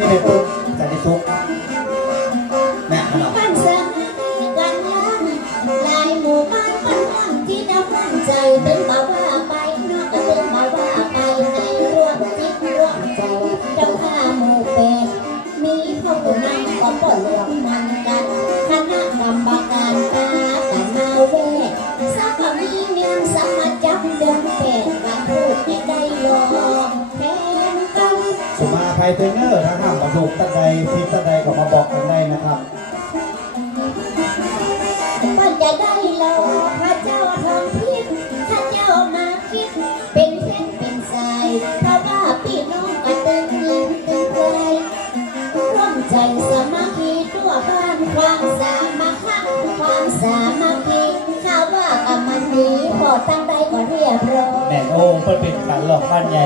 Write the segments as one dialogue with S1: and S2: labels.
S1: นี่
S2: ถ้าห้ามมา
S1: ถูกตั้งใดผิดตั้งใดก็มาบอกกันได้นะครับ
S2: มันจะได้รอพระเจ้าทองพิษถ้าเจ้ามาคิด เป็นเส้นเป็นสายเพราะว่าพี่น้องกันตึงเงินตึงใจร่วมใจสามัคคีทั่วบ้านความสามัคคีความสามัคคีข้าว่ากับมันดีพอตั้งใดก็เรียบร้อย
S1: แม่โอ้เพื่อเป็นการหลอกบ้านใหญ่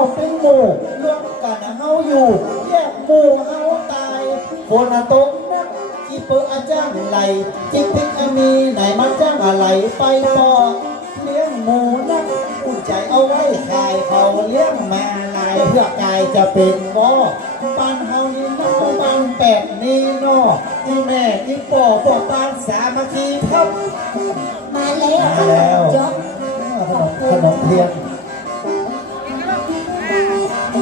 S2: เต้า
S1: เง่าเป็นหมู่รวมกันเฮาอยู่แยกหมู่เฮาตายฝนตกนักที่เปิดอาจ้างไหลจิกพิกอันนี้ไหนมาจ้างอะไรไปต่อเลี้ยงหมูนักอุ่นใจเอาไว้ขายเขาเลี้ยงมาลายเพื่อกายจะเป็นบ่บ้านเฮานี่น้อบ้านแปดนี่นออีแม่อีป่อป่อบ้านสามัคคีทับ
S2: มาแล้ว
S1: มาแล้ว
S2: จบ
S1: ขนมขนมเทียน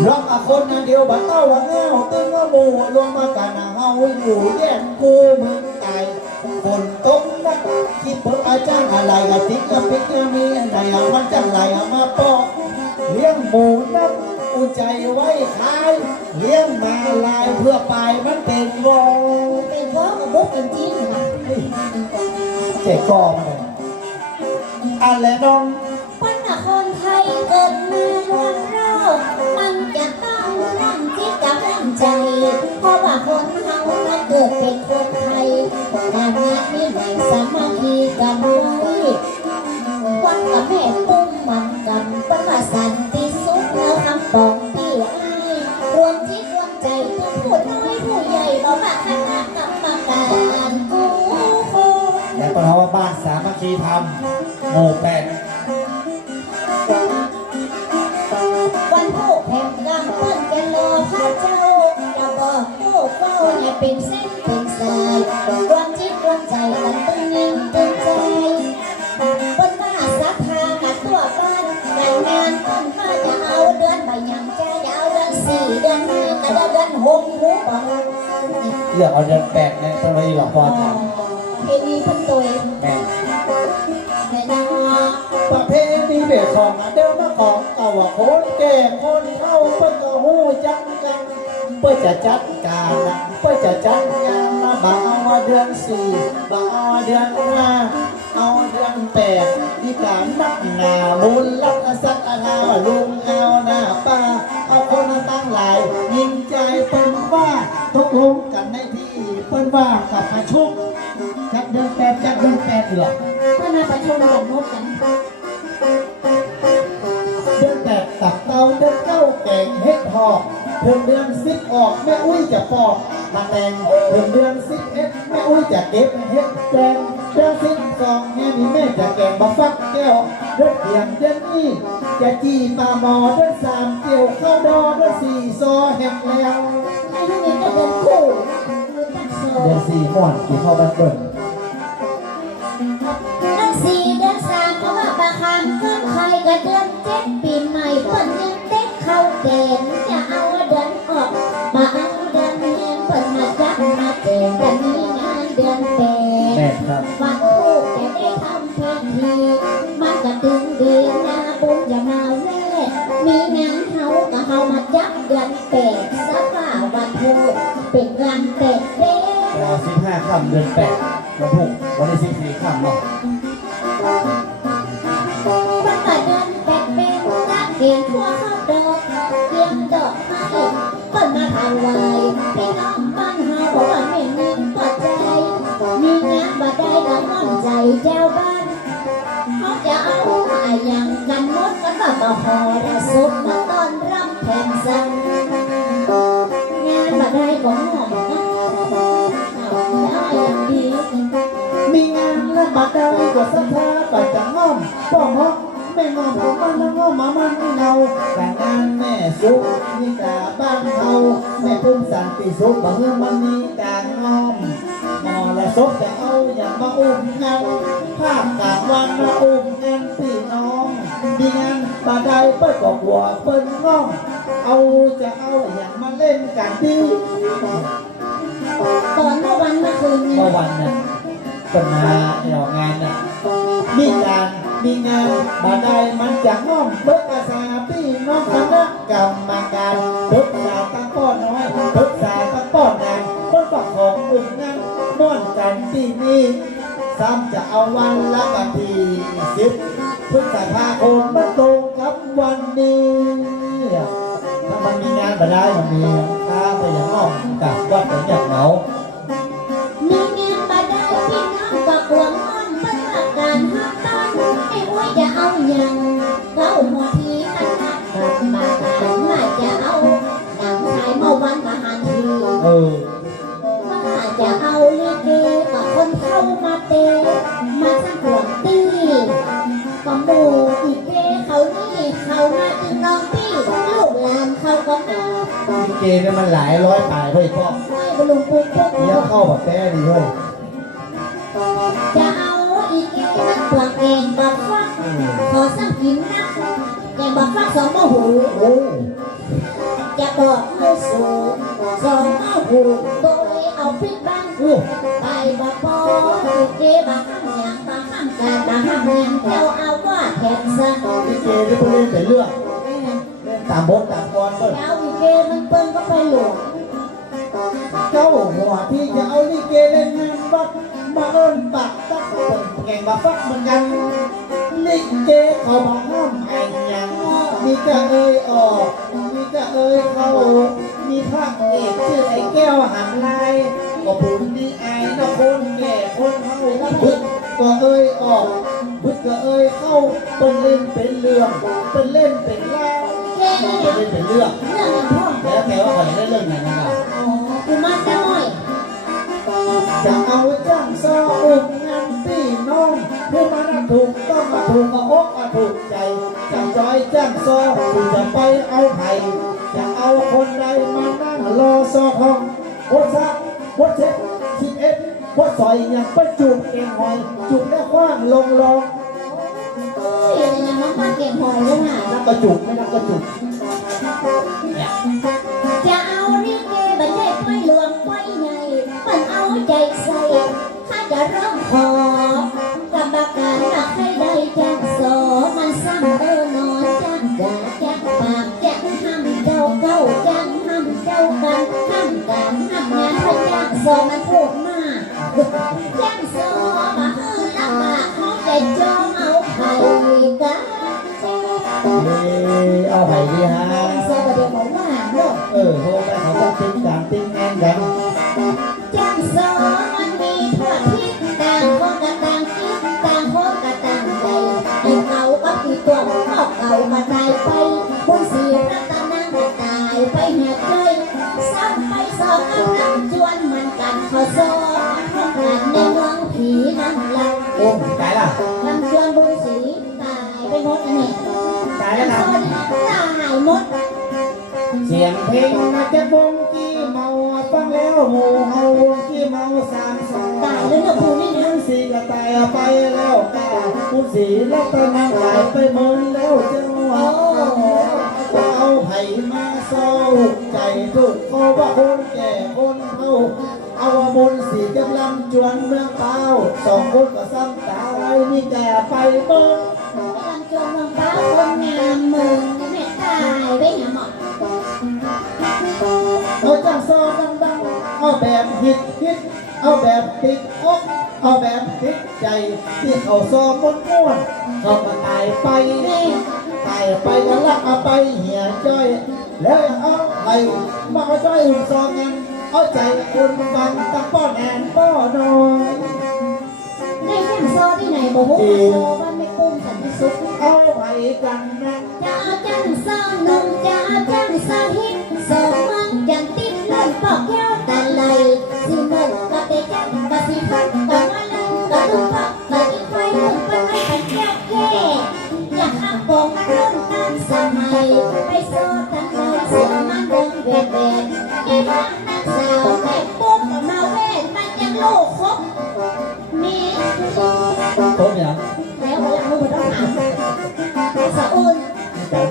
S1: รอบอาคนนะเดียวบัดเต้าว่าเงาตึงว่าหมู่รวมมากันนะเฮาอยู่แยกกูมึงตายฝนตกนักคิดเปิดอาจารย์อะไรอะติ๊กอะปิ๊กอะมีอะไรอะมันจังไรอะมาปอกเลี้ยงหมูนักอุ่นใจไว้ขายเลี้ยงมาลายเพื่อไปมันเป็นวอ
S2: เป็นเพราะกับบุกเป็นจริงนะ
S1: เจ๊กอมเลยอะไรน้อง
S2: ปัญหาคนไทยเกิดมาล้วนเรา คนเฮานั้นเกิดเป็นคนไทยการงานนี้ไหนสามัคคีกันไว้วัดกับแม่ปุ้มมันกันป็นว่าสันติสุขแล้วคำบอกพี่อ้ายรวมจิตรวมใจทุกผู้น้อยผู้ใหญ่บอกว่าคณะกรรมการกูโค
S1: แล้วก็เพราะว่าบ้านสามัคคีธรรมหมู่แปด
S2: เนี่ยเป็นเส้นเป็นสายรวมจิตรวมใจกันตึงยิงตึงใจเปิ้นว่าศรัทธากันตัวบ้านแต่งงานเปิ้นว่าจะเอาเดือนใบยังจะเอาเดือนสี่เดือนห้าก็จะเดือนหกหูบอก
S1: เลือกเอาเดือนแปดเนี่ยต้องไปหลอกพอจ้ะ
S2: เพนีเพิ่นตัว
S1: แม่
S2: แม่นา
S1: ประเพณีเบสของอันเดิมมาของเก่าว่าคนแก่คนเฒ่าเพิ่นก็ฮู้จักกันเพื่อจะจัดการ นะเพื่อจะจัดงานมาบ่าว่าเดือนสี่บ่าว่าเดือนห้าเอาเดือนแปดที่การนักหนาบุญรักสัตอาลาลุงเอาหน้าป้าเอาคนตั้งหลายยิงใจเปิ้นว่าทุกลงกันในที่เปิ้นว่ากับประชุมจัดเดือนแปดจัดเดือนแปดเหรอ
S2: เพิ่นประชุมกันงดกัน
S1: เดือนแปดตักเตาเดือนเก้าแกงเฮ็ดหอกเดือนเดือน สิบออกแม่อุ้ยจะปอกมาแต่งเดือนเดือนสิบเอ็ดแม่อุ้ยจะเก็บเฮ็ดแกงเดือนสิบสองแม่มีแม่จะแกงบะฟักแก้วเดือนเดียงเดือนนี้จะจีปลาหมอเดือนสามเกี่ยวข้าวดอเดือนสี่ซอแหกแล้ว
S2: ไอ้นี่ก็เดินคู่
S1: เดือนสี่ม่วนกี่ข้าวบ้านเบิ่ง
S2: เจนแต่มีงานเดือนแป
S1: แม่
S2: ด
S1: ครับ
S2: วันลูกจะได้ทำพิธีมันก็ดึงเดีนะบุญอย่ามาแว่มีงานเฮาก็เฮามาจับเดือนแปดสักว่าวันพุธเป็นวันแปดเด้
S1: รอสิบห้าค่ำเดือนแปดวันพุธวันที่สิบสี่ค่ำเนาะ
S2: วันมาเดินแบกเป็นนักเรียนทั่วเข้าดอกเรียงดอกไม้เปิดมาถวา พอระสุดมาตอนรับแทนสันงานบ่ได้ก็ห้องนะเอาแล้อย่างดี
S1: มีงานและบัตรได้ก็ศรัทธาไปจังง่อมป้องฮอกแม่งอมของมันงอมมามันเนาแต่งานแม่สุกนี่กาบ้านเขาแม่พุ่มสันติสุกบางเรื่องมันมีกางงอมมอละซบจะเอาอย่ามาอุ้มงานภาพกลางวันมาอุ้มงานพี่น้องมีงาน บาดายเปิ้ลก็หัวเปิ้ลงอมเอาจะเอาอย่างมาเล่นกันดี
S2: ตอนเมื่อวันเมื่อคืนเนี่
S1: เมื่
S2: ย
S1: อวันน่ะปัญหาเกี่ยวงานน่ะมีการมีงานบาดายมันจะง่อมเบิกอาสาพี่น้องคณะกรรมการปรึกษาตั้งป้อนน้อยปรึกษาตั้งป้อนงานคนฝักของอุ่นงานม่วนกันที่นี่ซ้ำจะเอาวันละกันทีสิบพฤษภาคมมาตรงกับ วันนี้ถ้ามันมีงานบาดายมันมีถ้าไปอย่างง่อมกับวัดเป็นอย่างเหงา
S2: มีเงินมาได้พี่น้องก็กวงอ้อมเป็นอาการห้ามต้านไอ้อ้วยจะเอาอย่างเขาหัวทีขนาดแบบมาหันมาจะเอาหนังชายเมื่อวันมาหันที
S1: เออ
S2: เกเนี่
S1: ยมันหลายร้อยปลายเว้ยพ่อ
S2: ไม่บลุงปุ๊กปุ๊ก
S1: เลี้ยวเข้าแบบแป้ดีเว้ย
S2: จะเอาอีเกนักกวางเองบักฟัก
S1: เออ
S2: ขอสั่งกินนะแกงบักฟักสองมะหู
S1: โอ้
S2: จะบอกให้สูงสองมะหูตัวเอเอาพริกบ้านไปบักปออีเกบักข้างหยังบักข้างการบักข้างหยังเจ้าเอาว่าแทนซะ
S1: ลิเกที่เพิ่งเล่นเป็นเรื่องเล่นตามบทตามกรเพิ่น
S2: เกมันเปิ้งก็ไปหลวง
S1: เจ้าหัวที่จะเอาลิเกเล่นงานวัดมาเอิ้นปักตักเพิ่นแข่งมาฟักเหมือนกันลิเกเขาบอกห้ามไอ้ยังมีกะเอ้ยออกมีกะเอ้ยเข้ามีพระเอกชื่อไอ้แก้วหันลายก็บุญดีไอ้นะคนแก่คนเฮาบึกก็เอ้ยออกบึกก็เอ้ยเข้าเป็นเล่นเป็นเรื่องเป็นเล่นเป็นเล่า
S2: เก
S1: เป็นเล่เป็นเรื่อง
S2: เรื่องอะไรพ่อ
S1: แล้วแกว่าก่อนได้เรื่องไหนนะ
S2: อ๋อกูมาน้อย
S1: จะเอาจ้างซออุ้มงานพี่น้องเพื่อมาถูกต้องมาถูกมาอกมาถูกใจจะจอยจ้างซอคุณจะไปเอาไผ่จะเอาคนใดมานั่งรอซอทองโคตรซักโคตรเช็ดสิบเอ็ดโคตรซอยอย่างประจุเองหอยจุกแล้วคว้างลงรอง
S2: มันมาเก็บหอยแล้วน่ะ
S1: นักกระจุกไม่นักกระจุก
S2: จะ มา
S1: ตา
S2: ยไปผู้เสียรัตนังตายไปเหตุใจซ้ำไปสอบกันน้ำจวนมันกันเขาโซพร้อมกันในเมืองผีน้ำลัง
S1: โอ้ตายละ
S2: ลำจวนบุญศรีตายไปหมดอันนี้
S1: ตายแล้วนะ
S2: ตายหมด
S1: เสียงเพลงมาจากวงกี้เมาฟังแล้วหมู่เฮาวงกี้เมาสามสอง
S2: ตายแล้วเนี่ยผู้นี่นะ
S1: คุณสีก็ตายไปแล้วกาคุณสีแล้วก็นางหายไปเมิน ใจทุกเขาว่าคนแก่คนเฒ่าเอาบุญสีกำลังจวนเมืองเปล่าสองคนก็ซ้ำตายมีแก่ไปบ้ง
S2: กำลังจวนเมืองฟ้าคนงามมืองแม่ตายไปหาหมอ
S1: เอาจังซอดังๆเอาแบบฮิตฮิตเอาแบบติดอกเอาแบบติดใจที่เขาซอมนม้วนเขาก็ตายไป
S2: แม่
S1: ตายไปก็ลักเอาไปเหี่ยจ้อย แล้วเอาไปมาเอาจ้อยหุ่นซองเงินเอาใจคนฟังตั้งป้อนแอนป้อน้อย
S2: ได้แจ้งซอที่ไหนบอกว่าโซบ้านไม่ปุ้มสันติสุข
S1: เอาไปกันนะ
S2: จะเอาจังสองหนุ่มจะเอาจังสาหิต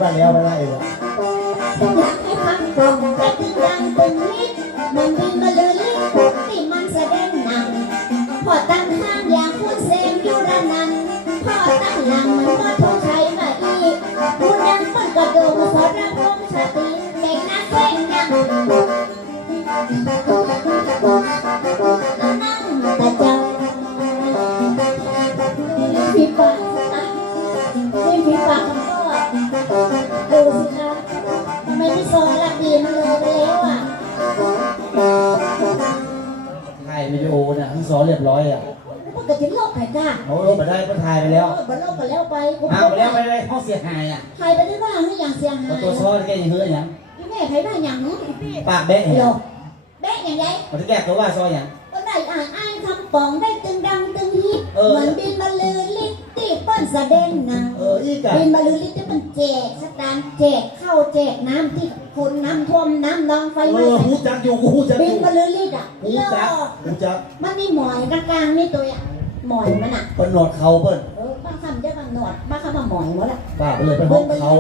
S1: ใจบ้านแล้วไปไล่วะ
S2: อยากให้งกลมแต่ถึงดังตึงนิดมันบินมาลือลิดที่มันแสดงนังพอตั้งข้างอย่าง อนเรี
S1: ยบร้อยอะ
S2: มันก็จะโลกไข่กล้า
S1: โอ้ลงมาได้ก็ถ่ายไปแล้ว
S2: เออมันโลกไปแล้วไปกู
S1: อ้าวไปแล้วไปเลยห้องเสียหายอะ
S2: ใครไปได้บ้างให้อย่างเสียหาย
S1: ตัวซ้อนแกยังเฮ้ยยัง
S2: พี่แม่ใครบ้างอย่างนู้น
S1: ปากแบะ
S2: เดี๋
S1: เห็น
S2: ยวแบะอย่างไร
S1: มันจะแก้ตัวว่าซอยยัง
S2: ก็ได้อ่านอ้ายคำปองได้ตึงดังตึงฮิต
S1: เออ
S2: เหมือนบินมาลือ ลิตติเปิ้นแสดงหนัง
S1: เอออีกอะ
S2: บินมาลือลิตที่มันแจกสตางค์แจกข้าวแจกน้ำที่คนน้ำท่วมน้ำนองไฟ
S1: เอ
S2: ไหม้
S1: อหูจักอยู่หูจักอ
S2: บิน
S1: ยู่
S2: มาลือลิตอะ
S1: หู
S2: เลิ
S1: จัก
S2: ก
S1: หูจัก
S2: มันมีหมอยกลางๆนี่ตัวอะหมอยมันอะ
S1: เป็นหนวดเขาเปิ้น
S2: เออบางคำจะบางหนวดบางคำมาหมอยหมดละ
S1: บ้าไปเลยเป็นห้องเขา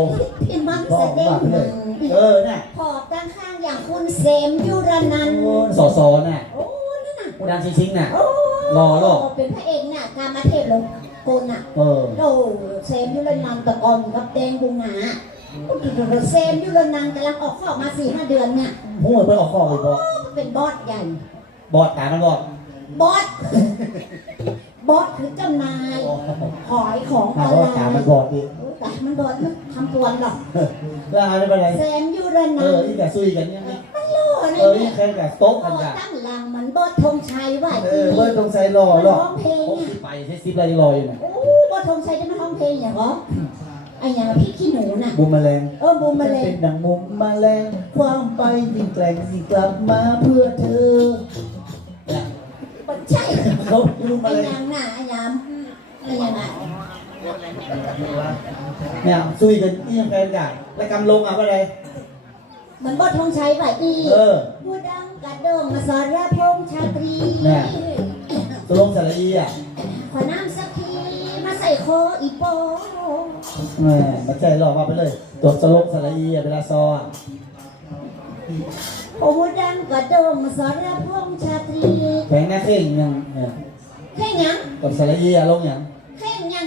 S2: พี่มัน
S1: บ้า
S2: แสดง
S1: บ้าไป
S2: ห
S1: เล
S2: นั
S1: ย
S2: ง
S1: เออเนี่ย
S2: พอตั้งข้างอย่างคุณเสมยุรนันท์
S1: สอสอน่ะ
S2: โอ้นั่นน่ะ
S1: ผู้ดังชิงๆน่ะ
S2: โอ้
S1: รอรอ
S2: เป็นพระเอกน่ะการมาเทพลง โกนน่ะ
S1: เออ
S2: โอ้เซมยุรนันท์ตะกอนกับแดงบุงหาเซมยุรนันท์กำลังออกข้อมาสี่ห้าเดือนเนี่ย
S1: หูเปิ้นออกข้อเลยบอ
S2: เป็นบอสใหญ่
S1: บอดตามันบอด
S2: บอส บอสคือเจ้านายขอยของอ
S1: มา
S2: อน
S1: บอด
S2: ไล
S1: ตามัน
S2: น์
S1: บอดดิ
S2: โอ้ แต่มันบอสมันทำตัวหรอก
S1: แล้วอะไรเป็นไร
S2: แซมยุร
S1: เอ
S2: นั
S1: อน
S2: ท์
S1: อีกแต่ซุยกันยังไง
S2: โอ้
S1: เออนี่แค่กับโต๊ะ
S2: โอ้
S1: กันจ้ะ
S2: ตั้งหลังเหมือนบอสธงชัยว่า
S1: เออเบิ้ลตรงไซรอ
S2: มัน
S1: รอ
S2: ร้องเพลง
S1: ผม
S2: เนี่ย
S1: สิไปใช้ซิปอะไรรออยู่น่ะ
S2: โอ้บอสธงชัยจะมาร้องเพลงอย่างเหรอไอ้อย่างพี่ขี้หนูน่ะ
S1: บูมแมลง
S2: เออบูมมาเลย
S1: เป็นดังมุมแมลงความไปยิ่งแกล้งยิ่งกลับมาเพื่อเธอเนี่ย
S2: มันใช่
S1: เขาดูมา
S2: ไอ้
S1: เลย
S2: อย่างน่ะไอ้อย่างไอ้อย่างน่ะ
S1: เนี่ยซุยกันนี่ยังไงกันแล้วกำลงอะว่าอะไร
S2: เหมือนบอสธงชัยว่าอี
S1: เออ
S2: ผู้ดังกระโดงมาสอนระพงษ์ชาตรี
S1: แน่ตกลงสระอีอะ
S2: ขอน้ำสักทีมาใส่คออีโป
S1: แหมมาใจหลอกมาไปเลยตัวตกลงสระอีอะเวลาซออะ
S2: โอ้ดังกระโดงมาสอนระพงษ์ชาตรี
S1: แข็งหน้าเข่งยังเนี่ย
S2: แค่หยัง
S1: กับสระอีอะลงยัง
S2: แค่ห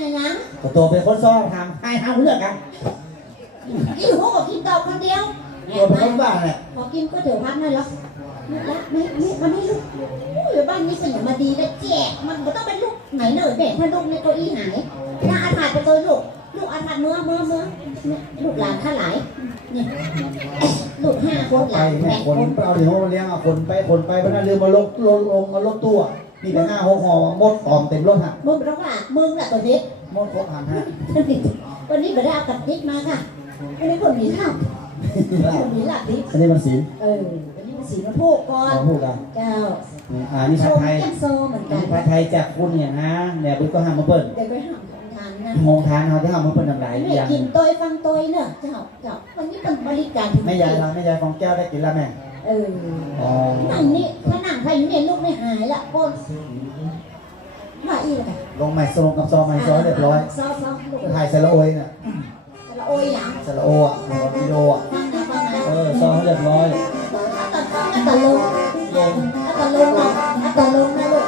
S2: ยังหยัง
S1: กับตัวเป็นคนซอทำให้ห้าเลือกกัน
S2: กินหัวกับกินตอบคนเดียว
S1: ตัวเป็นคนบ้าเนี่ย
S2: พอกินก็เดี๋ยวพักนั่นหรอกไม่ละไม่ไม่มันให้ลูกโอ้ยบ้านนี้เป็นอย่างมาดีแล้วแจกมันก็ต้องเป็นลูกไหนเนอะเด็กถ้าลูกในเก้าอี้หายน่าอาถรรพ์ไปเลยลูกลูกอาถรรพ์เมื่อเมื่อเมื่อเนี่ยลูกหลานข้าหลายนี่ลูกห้าคนห
S1: ไป
S2: ลาน
S1: แม่
S2: แปด
S1: ค
S2: คนน
S1: เอาดิโฮมาเลี้ยงอะคนไปคนไปพนันเรือมาลงลงลงมาลงตัว นี่เป็นห้าหกห่อมดตอมเต็มรถฮะ
S2: มึงต้องว่ามึงแหละตัวเด็ก
S1: มดครบหันฮะ
S2: วันนี้ไปได้เอากับดิ๊กมาค่ะอันนี้คนหนีเหล้าคนหนีหลับดิ๊ก
S1: อันนี้มันศีล
S2: เออวันนี้มาสีมาพูกก่อน
S1: ขอพูดกัน
S2: เจ้า
S1: อ่านี่
S2: โช
S1: ผัด
S2: ว์
S1: ไทย
S2: ยังโซเหมือน
S1: อัน
S2: กัน
S1: นี้ผัดไทยจากคุณอย่างฮะเนี่ยบุ๊กก็ห้ามมาเปิ้ล
S2: เดี๋ยวไปหาของทานนะ
S1: มองทานเขาที่ห้ามมาเปิ้ลทำไร
S2: ไม่
S1: อย่าง
S2: กินตัวฟังตัวเนอะเจ้าเจ้าวันนี้เป็นบริการถึง
S1: แม่ยายเราแม่ยายฟองแก้วได้กินแล้วแม่
S2: เออ
S1: อ๋อ
S2: นั่งนี่ถ้านั่งใครเนี่ยลูกไม่หายละปนมาอีกเลย
S1: ลงใหม่สลงกับซอใหม่ซอเรียบร้อย
S2: ซอซอลูก
S1: ถ่ายสระโอยน่ะ
S2: ละโอยหลัง
S1: สระโออะวิดีโออะ
S2: ฟังนะฟังนะ
S1: เออซอเขาเรียบร้อย
S2: อัตตาอัตตาลง
S1: ลง
S2: อัตตาลงนะอัตตาลงนะลูก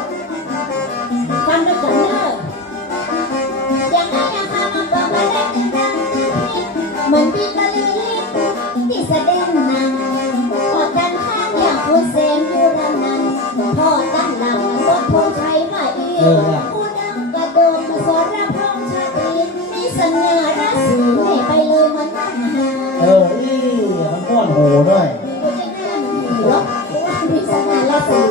S2: มาอีกผู้ดังกระโดดมาสอนรับพงชาตรีมีสัญญาราศีไม่ไปเลยมันมากมา
S1: เออนี่มันม้วนโหด้วย
S2: กูจะหน้ามันหัวมีสัญญาราศี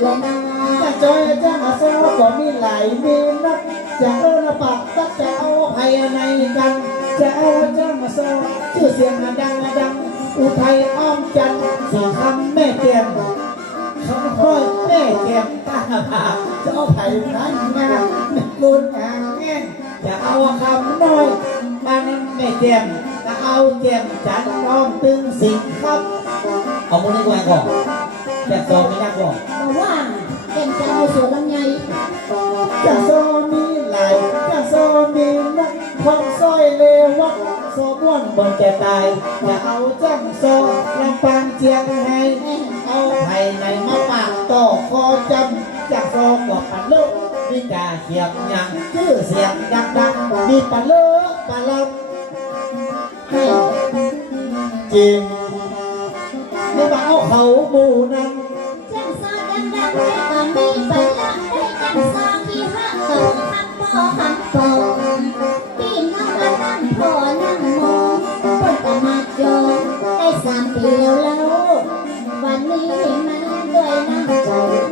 S2: และนาง
S1: จะจอยจะมาซอก็มีหลายเมนักจะเอาละปักสักจะเอาภายในกัน จะเอาจะมาซอชื่อเสียงดังดังอุทัยอ้อมจันทร์สี่คำแม่เตียมคำค่อยแม่เตียมตาผา จะเอาไผ่นั้นงานกุนอ่างแง่จะเอาคำน้อยบ้านนั้นแม่เตียมจะเอาเตียมจันทร์อ้อมตึงสิงครับเอามือนี้วางก่อนแบบซไม่ยากก่อน
S2: มาว่าเก่งจังในสวนลำไย
S1: จะโซมีไหลจะโซมีนักความซอยเลวัดโซบ้วนบนแก่ตายอย่าเอา กาเขียบหยังชื่อเสียงดังๆมีปันเลอปันลำให้จริงไม่มาเอาเขาหมู่นั้น
S2: จังซอดังดังได้ก็มีปละได้จังซอที่ห้าเกิดหักพ่อหักปองพี่น้องมานั่งพ่อนั่งมองปิดก็มาจองได้สามปีแล้ววันนี้มาด้วยน้ำใจ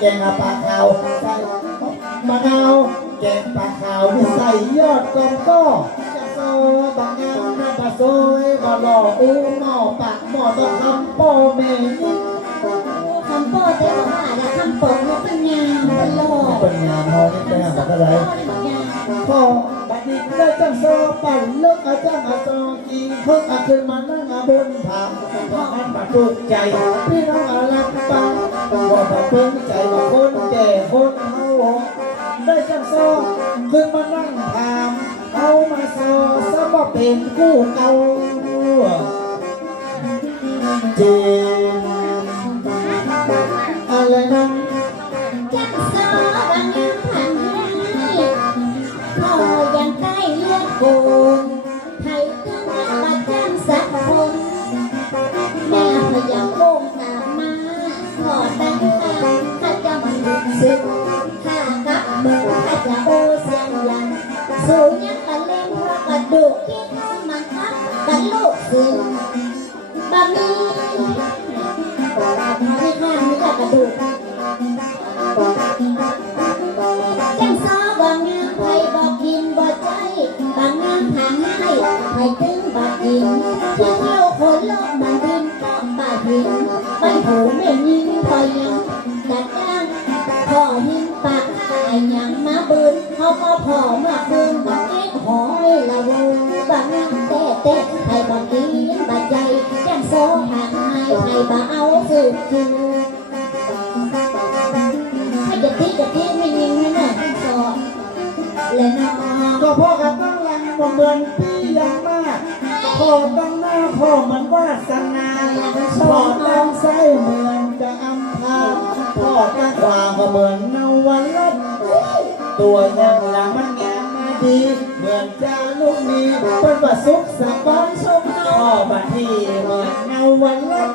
S2: แกงปลาขาวใส่
S1: มะนาวแกงปลาขาวที่ใส่ยอดกอมก็จะโซบางงามหน้าปลาซอยบะหล่ออู้หม้อปากหม้อต้องคำโป้อแม่นี่
S2: คำโปเต้บอกว่าละคำโปเนี่ยเป็นงามเป็นโลก
S1: เป็นงานฮอนี่เป็นงานแบบอะไร
S2: เป็นงาม
S1: พอบัดนี้ได้จังโซปั่นเลิกอาจังอาซองกีเพิ่งอาขึ้นมานั่งอาบนผาพอมันมาถูกใจพี่น้องอาลักปัง ว่ามาเพิ่งใจบอกคนแก่คนเฮาได้จังซอขึ้นมานั่งถามเอามาซอ
S2: ซะบ่เป็นคู่เก่าจ ให้กะทิกะทิไม่ยิงให้น่ะสอดเลยน้อง
S1: ก็พ่อกับตั้งหลังบ่เหมือนพี่ยังมากพ่อตั้งหน้าพ่อเหมือนวาสนาพ่อตั้งไส้เหมือนจะอำพาพ่อตั้งขวาก็เหมือนนวันรัตน์ตัวยังหลังมันงามมาดีเหมือนจาลูกนี้เป็นว่าสุขสบายชมพ่อบัดที่เหมือนนวันรัต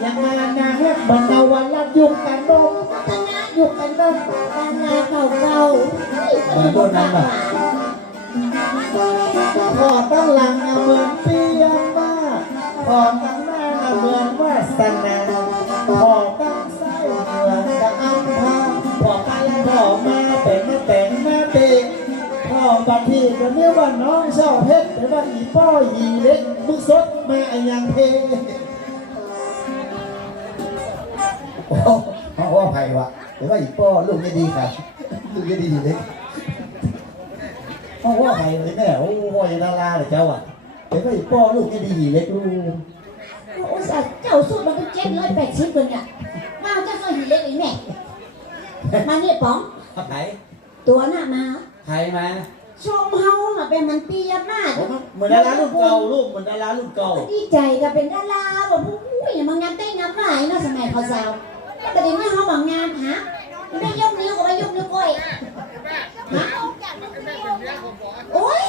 S1: น์ยังมาหน้าแฮกเหมือนนวันรัตน์ยุคกันนม
S2: ตนา
S1: ยุคกันนม
S2: ตนาเก่าเก่า
S1: เหมือนคนนั้นน่ะพ่อตั้งหลังอะเหมือนเปียมาพอตั้งหน้าอะเหมือนวาสนาพอตั้งไส้เหมือนกับอัมพาพอไปพอมาเป็นมาแต่งมาเตะพ่อบัดทีก็เรียกว่าน้องชอบเพชรแต่ว่าอีป้อยีเล็กมึกสดมาอะยังเพ โอ้โหเอาว่าไผ่วะแต่ว่าอีป้อลูกไม่ดีค่ะลูกไม่ดีเล็กเพราะว่าไปเลยแม่โอ้โหยนาลาเลยเจ้าอะเดี๋ยวก็อีป้อลูกนี่ดีเล็กลูก
S2: โอ้ยเจ้าสุดมันก็เจ็ดร้อยแปดสิบเลยเนี่ยมาเจ้าเคยเห็นเล็กอีแม่มาเนี่ยป๋อง
S1: ไผ่
S2: ตัวหน้ามา
S1: ไผ่มา
S2: ชมเฮาน่ะเป็นมันเปียมาก
S1: เหมือนดารารุ่นเก่าลูกเหมือนดารารุ่นเก่า
S2: ดีใจก็เป็นดาราแบบอุ้ยมันงานเต้นงานหลายเนาะสมัยเขาสาว แต่ประเด็นว่าเขาบางงานฮะไม่ยกนิ้วก็ไม่ยกนิ้วก้อยฮะโอ้ย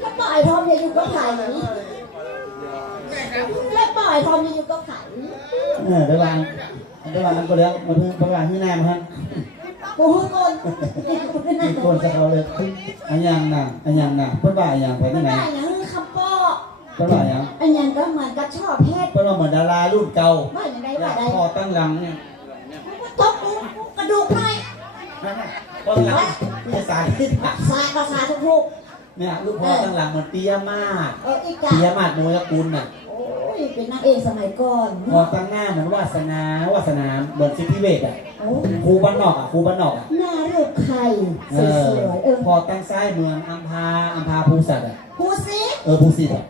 S2: แล้วปล่อยพร้อมจะอยู่ก็ถ่ายอย่างนี้แล้วปล่อยอยทอมมีอยู่ก็ขาย
S1: เออเดี๋ยววางเดี๋ยววางมันก็เลี้ยงมาเพิ่งประกาศที่หน้ามาฮะ
S2: กูฮือคน
S1: มีคนสักเราเลยอันยังน่ะอันยังน่ะเพิ่นว่าอันยังไป
S2: มั
S1: ที่
S2: น
S1: ไหน
S2: ได้อย่างคือคำป้อ
S1: เพิ่นว่าอันยัง
S2: อันยังก็เหมือนกับชอบเพศ
S1: เพิ่นว่าเหมือนดารารุ่นเก่า
S2: ว่า อย่างไร
S1: อยา
S2: ว่ากได้
S1: พอตั้งหลังเนี่ย
S2: ตบกูกระดูกหน่อย
S1: นั่นน่ะพอตั้งหลังที่จะสายที่ผัก
S2: สายภาษาทุก
S1: เนี่ยลูกพ่อตั้งหลังเหมือนปิยมาศ
S2: ๆเอออีกอะ
S1: ปิยมาศโมยกุลน่ะ
S2: โอ้ยเป็นนางเอกสมัยก่อน
S1: พอตั้งหน้าเหมือนวาสนาวาสนาเหมือนสิทธิเวชอะ
S2: โอ้
S1: ครูบ้านนอกอะครูบ้านนอกอะ
S2: หน้ารูปไข่ส
S1: เออ
S2: วยๆเออ
S1: พอตั้งซ้ายเมืองอัมพาอัมพาภูสัตว์อะ
S2: พูดสิ
S1: เออภูสิตอะ